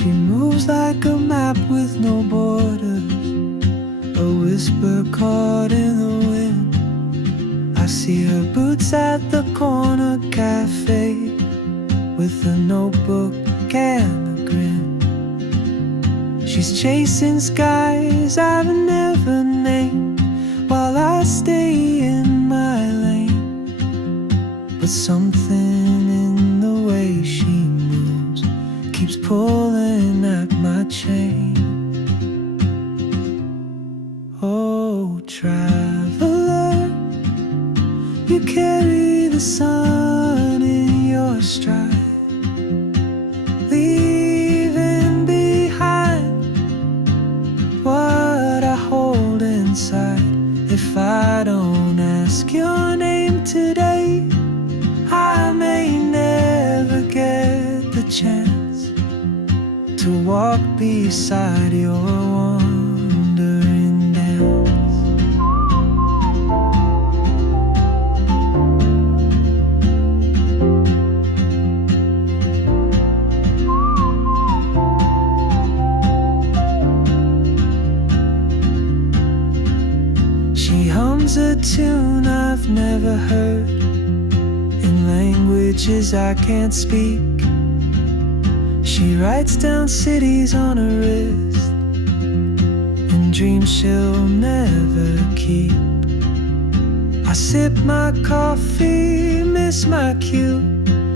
She moves like a map with no borders, a whisper caught in the wind. I see her boots at the corner cafe, with a notebook and a grin. She's chasing skies I've never named, while I stay in my lane. But something in the way she moves keeps pulling at my chain. Oh, traveler, you carry the sun in your stride, leaving behind what I hold inside. If I don't ask your name today, I may never get the chance to walk beside your wandering dance. She hums a tune I've never heard, in languages I can't speak. She writes down cities on her wrist, and dreams she'll never keep. I sip my coffee, miss my cue,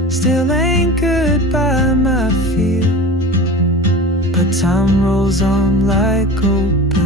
still anchored by my fear. But time rolls on like open